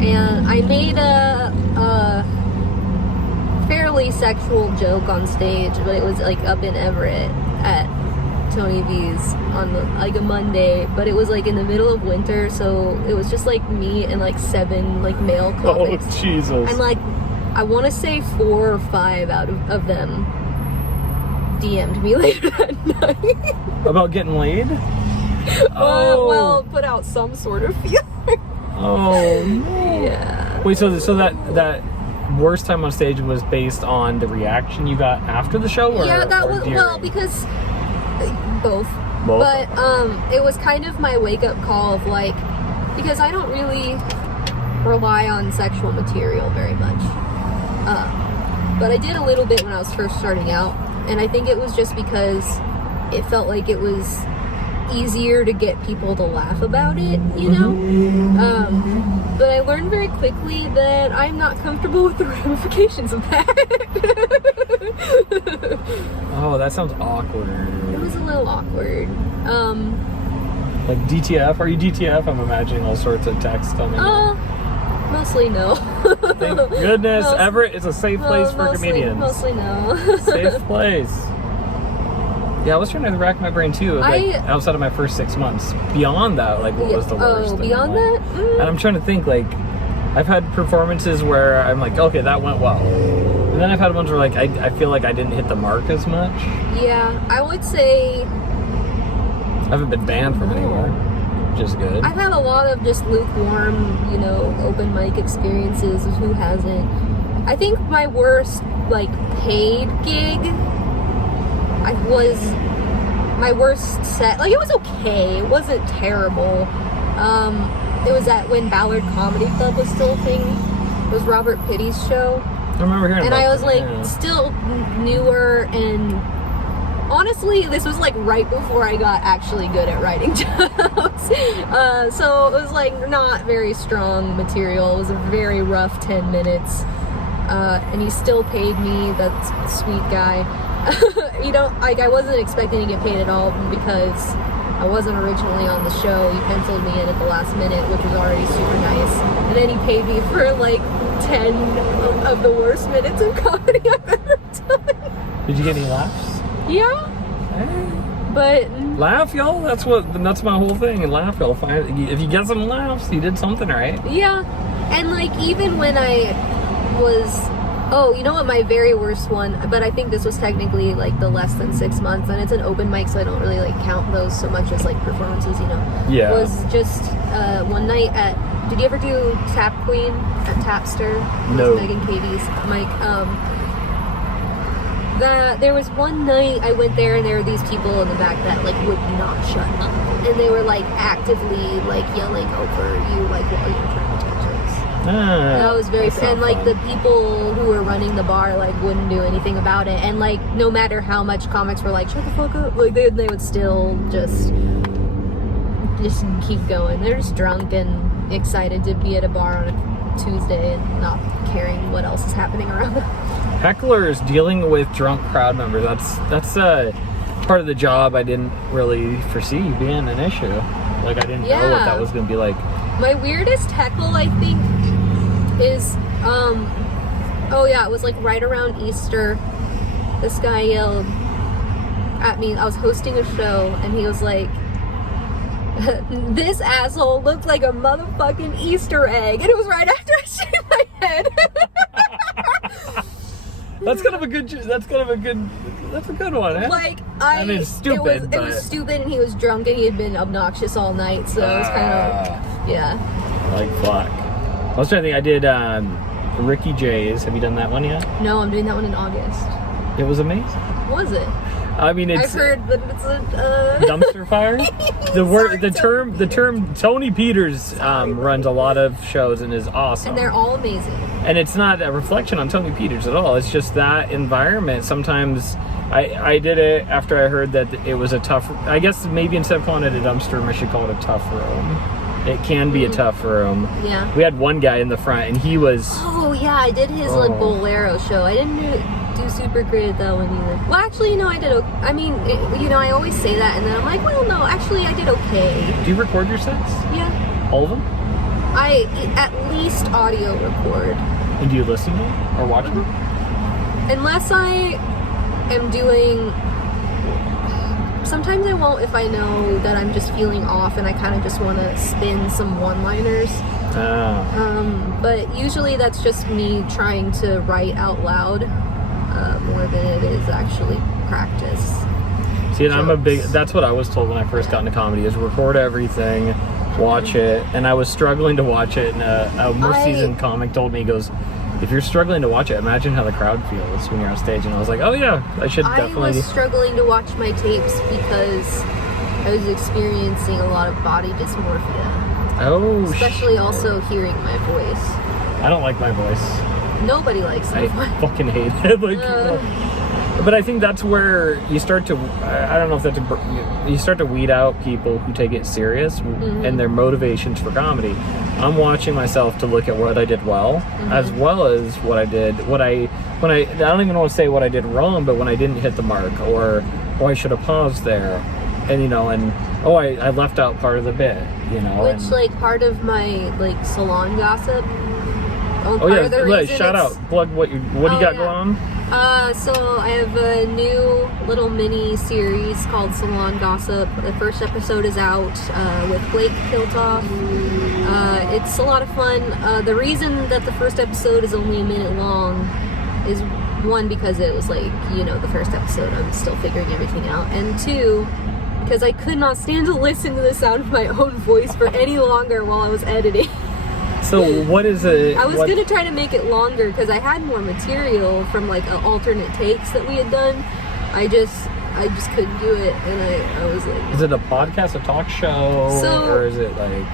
and I made a fairly sexual joke on stage, but it was like up in Everett at Tony V's on like a Monday, but it was like in the middle of winter, so it was just like me and like 7 like male comics. Oh, Jesus. And like, I want to say 4 or 5 out of them DM'd me later that night. About getting laid? Well, put out some sort of feeling. Oh, no. Yeah. Wait, so that worst time on stage was based on the reaction you got after the show? Or, that was, during? well, because both. But it was kind of my wake-up call of like, because I don't really rely on sexual material very much. But I did a little bit when I was first starting out, and I think it was just because it felt like it was easier to get people to laugh about it, you know? But I learned very quickly that I'm not comfortable with the ramifications of that. Oh, that sounds awkward. It was a little awkward. Like DTF? Are you DTF? I'm imagining all sorts of text coming. Mostly no. Thank goodness Everett is a safe place for comedians. Mostly no. Safe place. Yeah, I was trying to rack my brain too, like outside of my first 6 months. Beyond that, like what was the worst? Beyond that? And I'm trying to think, like, I've had performances where I'm like, okay, that went well. And then I've had ones where like I feel like I didn't hit the mark as much. Yeah, I would say I haven't been banned from anywhere, which is good. I've had a lot of just lukewarm, open mic experiences. Who hasn't? I think my worst, like, paid gig, my worst set, like, it was okay. It wasn't terrible. It was when Ballard Comedy Club was still a thing. It was Robert Pitty's show. I remember hearing and about I was, that, like, still newer, and honestly, this was, like, right before I got actually good at writing jokes. So it was, like, not very strong material. It was a very rough 10 minutes. And he still paid me, that sweet guy. I wasn't expecting to get paid at all because I wasn't originally on the show. He penciled me in at the last minute, which was already super nice. And then he paid me for, like, 10 of the worst minutes of comedy I've ever done. Did you get any laughs? Yeah. But laugh, y'all. That's my whole thing. And laugh, y'all. If you get some laughs, you did something right. yeah, and like even when I was, oh, you know what, my very worst one, but I think this was technically like the less than 6 months, and it's an open mic, so I don't really like count those so much as like performances, you know. Yeah. Was just one night at. Did you ever do Tap Queen at Tapster? No. Megan Katie's mic. There was one night I went there and there were these people in the back that like would not shut up, and they were like actively like yelling over you like while you were trying to tell jokes. That was very fun. And like the people who were running the bar like wouldn't do anything about it, and like no matter how much comics were like shut the fuck up, like they would still just keep going. They're just drunk and excited to be at a bar on a Tuesday and not caring what else is happening around them. Hecklers dealing with drunk crowd members. That's part of the job I didn't really foresee being an issue. Like I didn't know what that was going to be like. My weirdest heckle, I think, is oh yeah, it was like right around Easter. This guy yelled at me. I was hosting a show and he was like, this asshole looked like a motherfucking Easter egg, and it was right after I shaved my head. That's a good one, eh? Like I mean, it's stupid. It was stupid, and he was drunk, and he had been obnoxious all night, so it was kind of yeah. Like fuck. I was trying to think. I did Ricky J's. Have you done that one yet? No, I'm doing that one in August. It was amazing. Was it? I mean, I've heard that it's a dumpster fire. The term Tony Peters runs a lot of shows and is awesome. And they're all amazing. And it's not a reflection on Tony Peters at all. It's just that environment. Sometimes I did it after I heard that it was a tough. I guess maybe instead of calling it a dumpster, I should call it a tough room. It can be a tough room. Yeah. We had one guy in the front, and he was. Oh yeah, I did his like Bolero show. I didn't do super great at that one either. Well, actually, you know, I did. I mean, I always say that, and then I'm like, well, no, actually, I did okay. Do you record your sets? Yeah. All of them? I at least audio record. And do you listen to them or watch them? Unless I am doing. Sometimes I won't if I know that I'm just feeling off and I kind of just want to spin some one-liners. But usually that's just me trying to write out loud more than it is actually practice. See, and that's what I was told when I first got into comedy, is record everything, watch it. And I was struggling to watch it, and a more seasoned comic told me, he goes, if you're struggling to watch it, imagine how the crowd feels when you're on stage. And I was like, oh yeah, I should definitely. I was struggling to watch my tapes because I was experiencing a lot of body dysmorphia. Oh, especially also hearing my voice. I don't like my voice. Nobody likes my voice. I fucking hate it. But I think that's where you start to, I don't know if that's you start to weed out people who take it serious and their motivations for comedy. I'm watching myself to look at what I did well, as well as what I did, I don't even want to say what I did wrong, but when I didn't hit the mark, or I should have paused there, and I left out part of the bit, Which, like, part of my, like, Salon Gossip. Shout out, plug what do you got going on? So I have a new little mini series called Salon Gossip. The first episode is out with Blake Kiltoff. It's a lot of fun. The reason that the first episode is only a minute long is, one, because it was like, the first episode, I'm still figuring everything out, and two, because I could not stand to listen to the sound of my own voice for any longer while I was editing. So what is it? I was going to try to make it longer because I had more material from like alternate takes that we had done. I just couldn't do it, and I was like... Is it a podcast, a talk show, or is it like...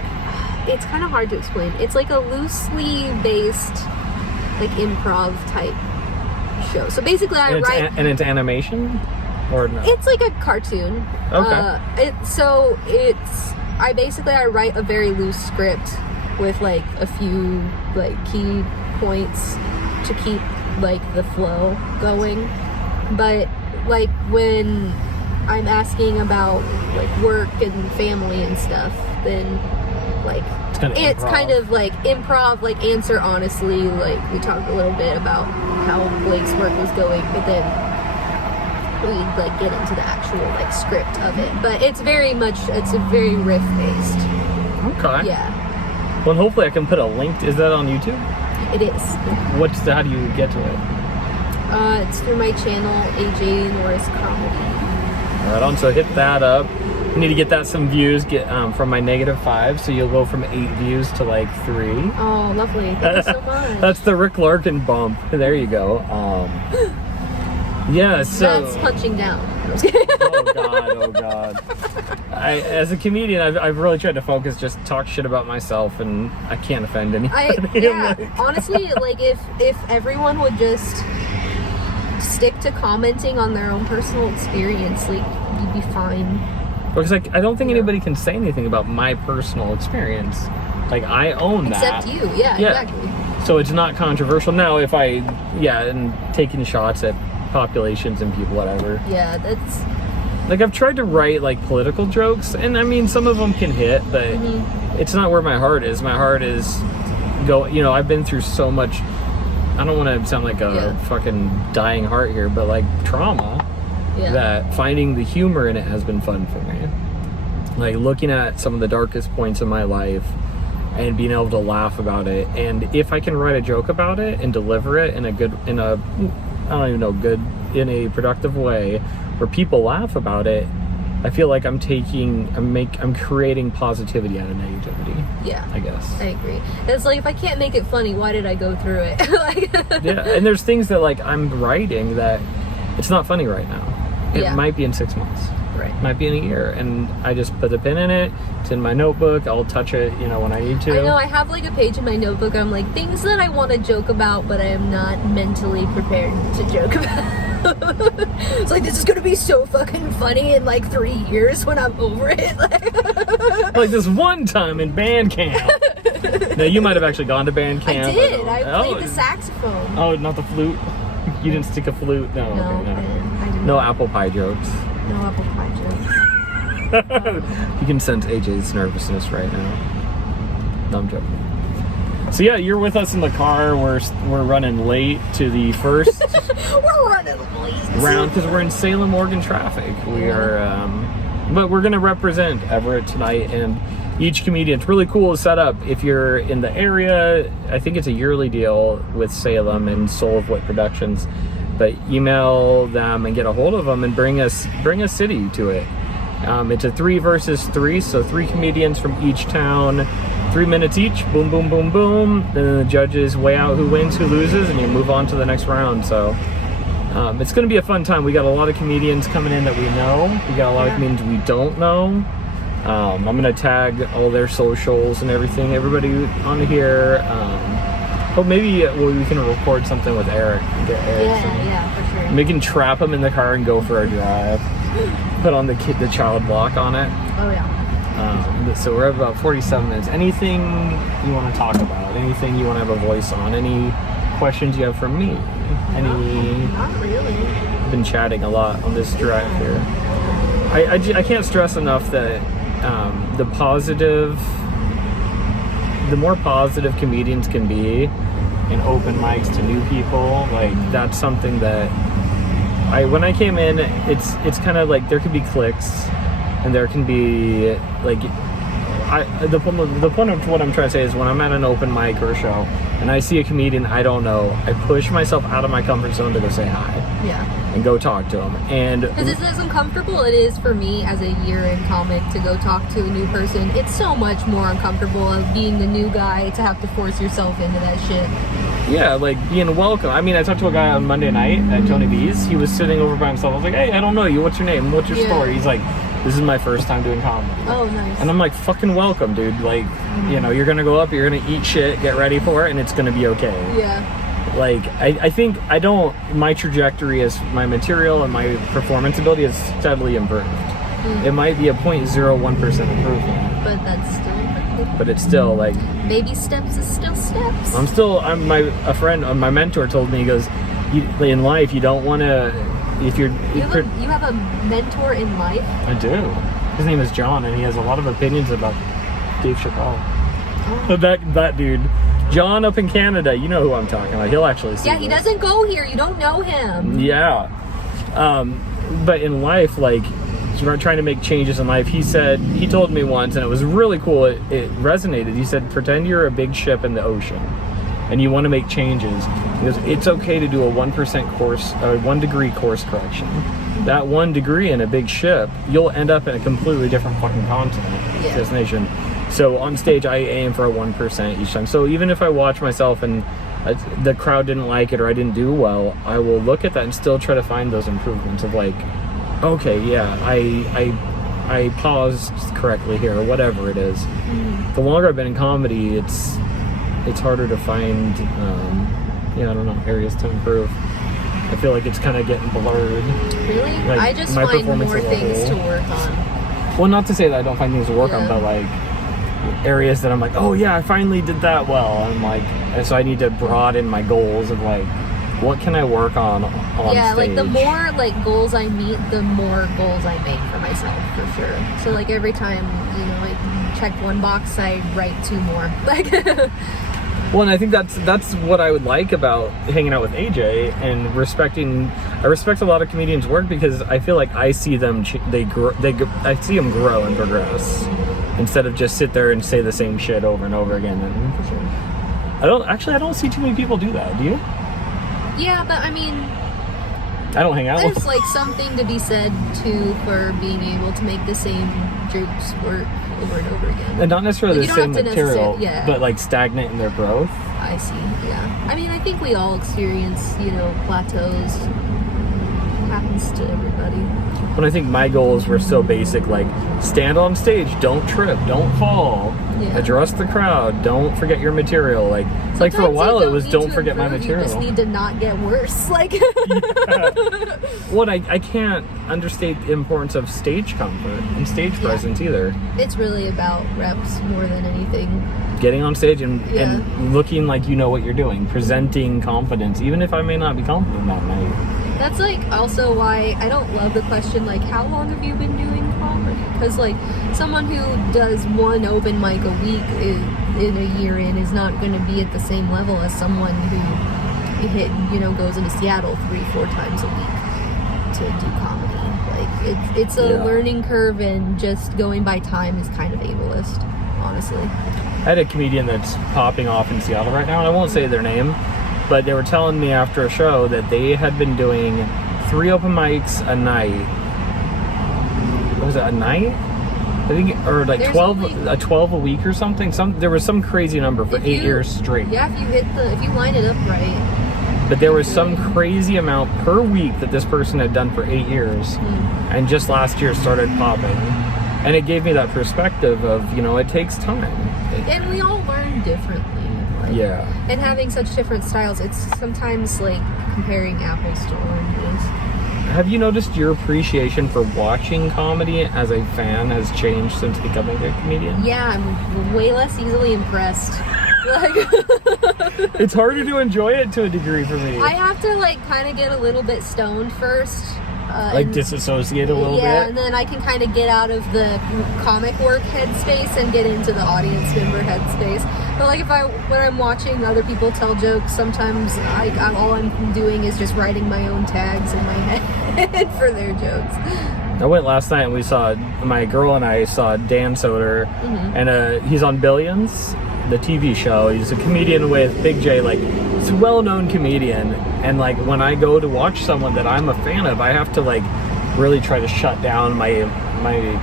It's kind of hard to explain. It's like a loosely based, like, improv type show. So basically I write... And it's animation? Or no? It's like a cartoon. Okay. I write a very loose script with like a few like key points to keep like the flow going, but like when I'm asking about like work and family and stuff, then like it's kind of like improv, like answer honestly. Like we talked a little bit about how Blake's work was going, but then we'd like get into the actual like script of it. But it's a very riff based. Okay. Yeah. Well, hopefully I can put a link. Is that on YouTube? It is. How do you get to it? It's through my channel, AJ Norris Comedy. Right on. So hit that up. I need to get that some views. From my -5, so you'll go from 8 views to like 3. Oh, lovely! Thank you so much. That's the Rick Larkin bump. There you go. Yeah. So that's punching down. Oh God. As a comedian, I've really tried to focus, just talk shit about myself, and I can't offend anybody. Honestly, like if everyone would just stick to commenting on their own personal experience, like you'd be fine. Because like I don't think anybody can say anything about my personal experience. Like I own that. Except you, yeah, exactly. So it's not controversial. Now if and taking shots at populations and people, whatever. Yeah, that's like I've tried to write like political jokes, and I mean some of them can hit, but it's not where my heart is. My heart is I've been through so much. I don't want to sound like a fucking dying heart here, but like trauma. Yeah. That finding the humor in it has been fun for me. Like looking at some of the darkest points in my life and being able to laugh about it. And if I can write a joke about it and deliver it in a productive way where people laugh about it, I feel like I'm creating positivity out of negativity. Yeah. I guess. I agree. It's like if I can't make it funny, why did I go through it? Yeah, and there's things that like I'm writing that it's not funny right now. It might be in 6 months. Right. It might be in a year. And I just put a pin in it. It's in my notebook. I'll touch it, when I need to. I know. I have like a page in my notebook. I'm like, things that I want to joke about, but I am not mentally prepared to joke about. It's like, this is going to be so fucking funny in like 3 years when I'm over it. Like this one time in band camp. Now, you might have actually gone to band camp. I did. I played the saxophone. Oh, not the flute? You didn't stick a flute? No. No, okay, no. I didn't. No apple pie jokes. No apple pie jokes. You can sense AJ's nervousness right now. No, I'm joking. So yeah, you're with us in the car. We're running late to the first we're running late round because we're in Salem, Oregon traffic. We are, but we're gonna represent Everett tonight, and each comedian. It's really cool to set up. If you're in the area, I think it's a yearly deal with Salem and Soul of Wit Productions. But email them and get a hold of them and bring a city to it. It's a 3 versus 3, so 3 comedians from each town, 3 minutes each. Boom, boom, boom, boom. Then the judges weigh out who wins, who loses, and you move on to the next round. So it's going to be a fun time. We got a lot of comedians coming in that we know. We got a lot of comedians we don't know. I'm going to tag all their socials and everything. Everybody on here. Maybe we can record something with Eric. Get Eric for sure. We can trap him in the car and go for a drive. Put on the child lock on it. Oh yeah. So we're at about 47 minutes. Anything you want to talk about? Anything you want to have a voice on? Any questions you have for me? Not really. I've been chatting a lot on this drive here. I can't stress enough that the more positive comedians can be and open mics to new people, like that's something that when I came in, it's kind of like there could be cliques and there can be like the point of what I'm trying to say is when I'm at an open mic or a show and I see a comedian I don't know, I push myself out of my comfort zone to go say hi. Yeah. And go talk to them. And because it's as uncomfortable it is for me as a year-in comic to go talk to a new person, it's so much more uncomfortable of being the new guy to have to force yourself into that shit. Yeah, like being welcome. I mean, I talked to a guy on Monday night at Tony V's. He was sitting over by himself. I was like, hey, I don't know you. What's your name? What's your story? He's like, this is my first time doing comedy. Oh, nice. And I'm like, fucking welcome, dude. Like, you're going to go up, you're going to eat shit, get ready for it, and it's going to be okay. Yeah. Like, I think my trajectory as my material and my performance ability is steadily improved. It might be a 0.01% improvement. But that's still improvement. But it's still like... Baby steps is still steps. A friend, my mentor told me, he goes, in life, you don't want to... You have a mentor in life? I do. His name is John, and he has a lot of opinions about Dave Chappelle. Oh. That dude. John up in Canada, you know who I'm talking about. He'll actually see he doesn't go here. You don't know him. Yeah. but in life, like, trying to make changes in life, he told me once, and it was really cool, it resonated. He said, pretend you're a big ship in the ocean and you want to make changes. He goes, it's okay to do a 1% course, 1 degree course correction. That 1 degree in a big ship, you'll end up in a completely different fucking continent, destination. So on stage, I aim for a 1% each time. So even if I watch myself and the crowd didn't like it or I didn't do well, I will look at that and still try to find those improvements of like, okay, yeah, I paused correctly here, or whatever it is. The longer I've been in comedy, it's harder to find, I don't know, areas to improve. I feel like it's kind of getting blurred. Really? Like, I just find more things to work on. Well, not to say that I don't find things to work on, but like areas that I'm like, oh yeah, I finally did that well. I'm like, and so I need to broaden my goals of like, what can I work on yeah, stage? Like the more like goals I meet, the more goals I make for myself, for sure. So like every time, I check 1 box, I write 2 more. Like well, and I think that's what I would like about hanging out with AJ and I respect a lot of comedians' work because I feel like I see them I see them grow and progress instead of just sit there and say the same shit over and over again. And I don't see too many people do that. Do you? Yeah, but I mean, I don't hang out with. There's like something to be said too for being able to make the same jokes work over and over again. And not necessarily the same material, but like stagnant in their growth. I see, yeah. I mean, I think we all experience, plateaus. It happens to everybody. But I think my goals were so basic, like stand on stage, don't trip, don't fall, address the crowd, don't forget your material. Like for a while it was don't forget my material. You just need to not get worse. Like Well, I can't understate the importance of stage comfort and stage presence either. It's really about reps more than anything. Getting on stage and looking like you know what you're doing, presenting confidence, even if I may not be confident that night. That's like also why I don't love the question like, how long have you been doing comedy? Because like someone who does 1 open mic a week in a year in is not going to be at the same level as someone who goes into Seattle 3-4 times a week to do comedy. Like it's a learning curve, and just going by time is kind of ableist, honestly. I had a comedian that's popping off in Seattle right now, and I won't say their name, but they were telling me after a show that they had been doing 3 open mics a night. Was it a night? I think, or like 12 a week or something. There was some crazy number for 8 years straight. Yeah, if you line it up right. But there was some crazy amount per week that this person had done for 8 years, and just last year started popping. And it gave me that perspective of, it takes time. And we all learn differently. And having such different styles, it's sometimes like comparing apples to oranges. Have you noticed your appreciation for watching comedy as a fan has changed since becoming a comedian? Yeah, I'm way less easily impressed. It's harder to enjoy it to a degree for me. I have to kind of get a little bit stoned first. Disassociate a little bit? Yeah, and then I can kind of get out of the comic work headspace and get into the audience member headspace. But when I'm watching other people tell jokes, sometimes all I'm doing is just writing my own tags in my head for their jokes. I went last night and my girl and I saw Dan Soder, and he's on Billions, the TV show. He's a comedian with Big J, he's a well-known comedian. And when I go to watch someone that I'm a fan of, I have to really try to shut down my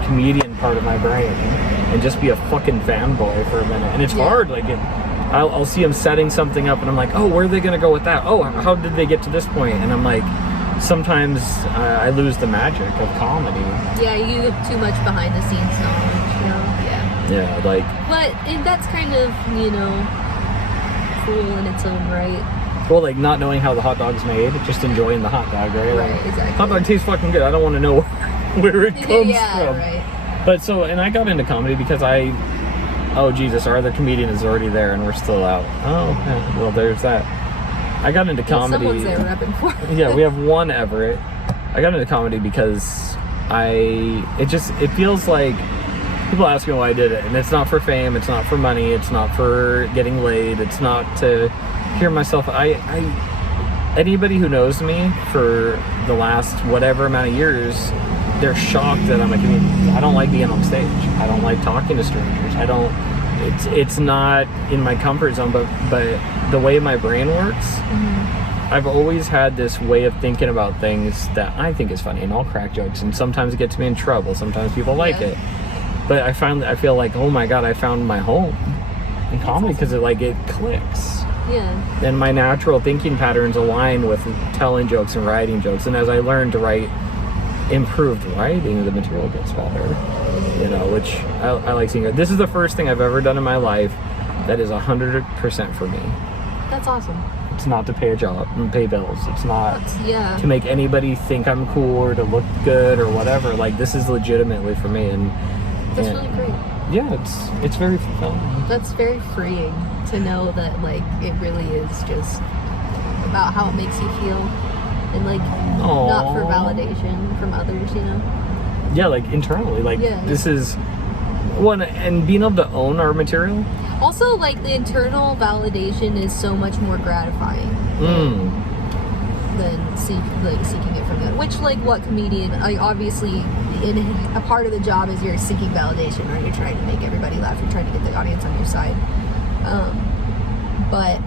comedian part of my brain and just be a fucking fanboy for a minute. And it's hard. I'll see him setting something up and I'm like, oh, where are they gonna go with that? Oh, how did they get to this point? And I'm like, sometimes I lose the magic of comedy. Yeah, you have too much behind the scenes knowledge. Yeah, but that's kind of cool in its own right. Well, not knowing how the hot dog's made, just enjoying the hot dog, right? Right, exactly. Hot dog tastes fucking good. I don't want to know where it comes from. Right. But and I got into comedy because our other comedian is already there and we're still out. Oh, yeah, well, there's that. I got into comedy. Someone's there repping for it. Yeah, we have one Everett. I got into comedy because it feels like people ask me why I did it, and it's not for fame, it's not for money, it's not for getting laid, it's not to hear myself. anybody who knows me for the last whatever amount of years, they're shocked that I'm a comedian. I don't like being on stage. I don't like talking to strangers. I don't. It's not in my comfort zone. But the way my brain works, I've always had this way of thinking about things that I think is funny, and I'll crack jokes, and sometimes it gets me in trouble. Sometimes people like it, but I feel like, oh my god, I found my home in comedy because it clicks. Yeah. And my natural thinking patterns align with telling jokes and writing jokes. And as I learn to write improved writing, the material gets better. Which I like seeing. This is the first thing I've ever done in my life that is 100% for me. That's awesome. It's not to pay a job and pay bills. It's not to make anybody think I'm cool or to look good or whatever. Like, this is legitimately for me. And that's really great. Yeah, it's very fulfilling. That's very freeing to know that it really is just about how it makes you feel, and not for validation from others, Yeah, internally, this is one, and being able to own our material. Also, the internal validation is so much more gratifying than seeking it from them. Which, what comedian? Obviously, a part of the job is you're seeking validation, right? You're trying to make everybody laugh. You're trying to get the audience on your side. But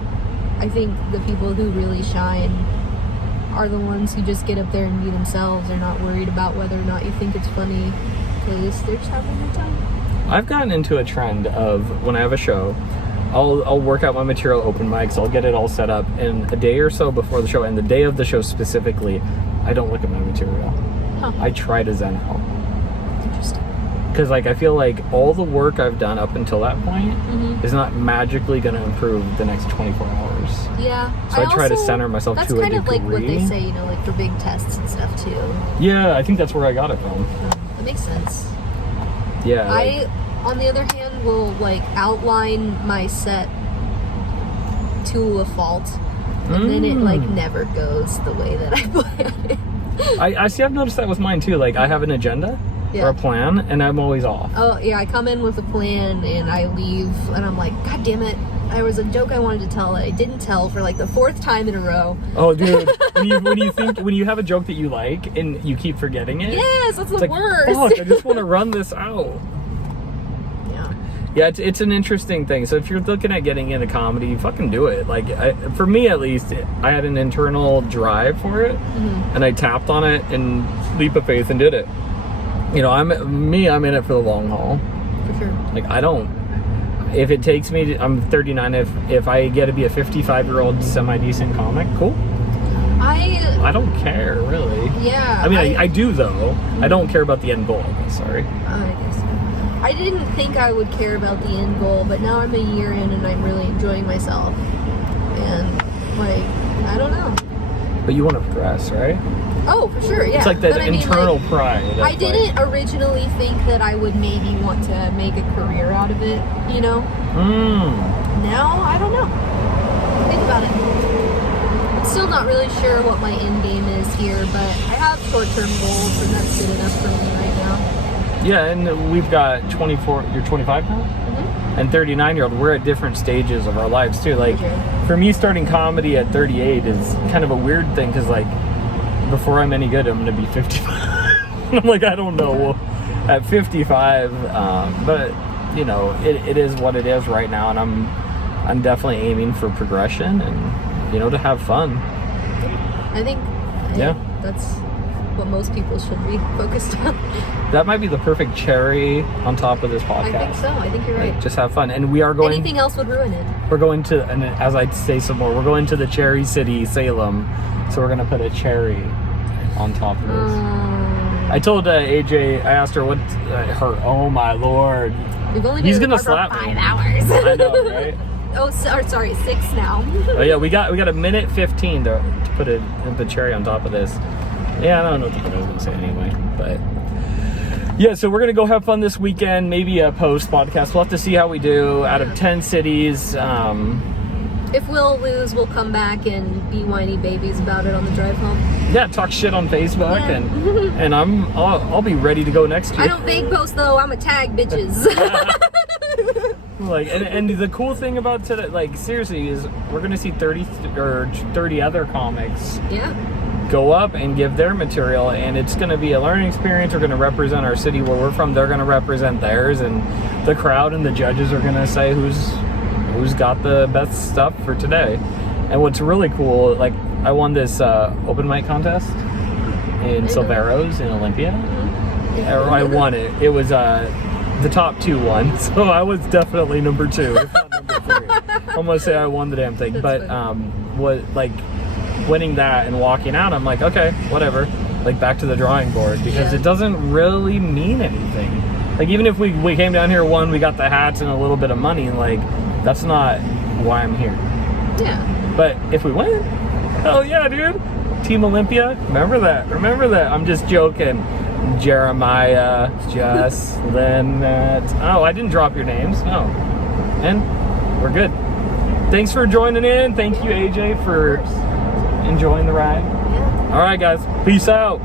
I think the people who really shine are the ones who just get up there and be themselves. They're not worried about whether or not you think it's funny, because they're just having a good time. I've gotten into a trend of, when I have a show, I'll work out my material, open mics, I'll get it all set up, and a day or so before the show, and the day of the show specifically, I don't look at my material. I try to zen out. Interesting. Because I feel like all the work I've done up until that point is not magically going to improve the next 24 hours. Yeah. So I try to center myself to a degree. That's kind of what they say, for big tests and stuff too. Yeah, I think that's where I got it from. That makes sense. Yeah. I, on the other hand, will outline my set to a fault, and then it never goes the way that I planned it. I see. I've noticed that with mine too. I have an agenda or a plan, and I'm always off. Oh yeah, I come in with a plan and I leave, and I'm like, God damn it! There was a joke I wanted to tell that I didn't tell for the fourth time in a row. Oh, dude, when you have a joke that you like and you keep forgetting it. Yes, that's the worst. Fuck, I just want to run this out. Yeah, it's an interesting thing. So if you're looking at getting into comedy, fucking do it. For me at least, I had an internal drive for it, and I tapped on it and leap of faith and did it. I'm in it for the long haul. For sure. If it takes me, I'm 39. If I get to be a 55-year-old semi-decent comic, cool. I don't care, really. Yeah. I do, though. I don't care about the end goal. Sorry. I guess. I didn't think I would care about the end goal, but now I'm a year in and I'm really enjoying myself. And, I don't know. But you want to progress, right? Oh, for sure, yeah. It's that internal pride. I didn't originally think that I would maybe want to make a career out of it, Now, I don't know. Think about it. I'm still not really sure what my end game is here, but I have short-term goals, and that's good enough for me right now. Yeah, and we've got 24, you're 25 now? And 39-year-old, we're at different stages of our lives, too. For me, starting comedy at 38 is kind of a weird thing, because, before I'm any good, I'm going to be 55. I'm I don't know. At 55, but, it is what it is right now, and I'm definitely aiming for progression and, to have fun. I think that's what most people should be focused on. That might be the perfect cherry on top of this podcast. I think so. I think you're right. Just have fun. And we are going... Anything else would ruin it. We're going to, and as I say some more, we're going to the cherry city, Salem. So we're going to put a cherry on top of this. I told AJ, I asked her what her, oh my lord. We've only been in the car for 5 hours. I know, right? Oh, sorry, 6 now. Oh yeah, we got a minute 15 to put the cherry on top of this. Yeah, I don't know what the fuck I was going to say anyway, but... Yeah, so we're going to go have fun this weekend, maybe a post-podcast. We'll have to see how we do out of 10 cities. If we'll lose, we'll come back and be whiny babies about it on the drive home. Yeah, talk shit on Facebook, and I'll be ready to go next year. I don't fake post, though. I'm a tag bitches. Like, and the cool thing about today, like, seriously, is we're gonna see 30 other comics Yeah. go up and give their material, and it's gonna be a learning experience. We're gonna represent our city where we're from. They're gonna represent theirs, and the crowd and the judges are gonna say who's got the best stuff for today. And what's really cool, like, I won this open mic contest in Silveros in Olympia. I won it. It was the top 2 won, so I was definitely number 2, if not number 3. I'm gonna say I won the damn thing. That's But what, like, winning that and walking out, I'm like, okay, whatever. Like, back to the drawing board, because it doesn't really mean anything. Like, even if we came down here, won, we got the hats and a little bit of money, like, that's not why I'm here. Yeah. But if we win, hell yeah, dude. Team Olympia, remember that. I'm just joking. Jeremiah, Jess, Lynette. Oh, I didn't drop your names. Oh. And we're good. Thanks for joining in. Thank you, AJ, for enjoying the ride. Yeah. All right, guys. Peace out.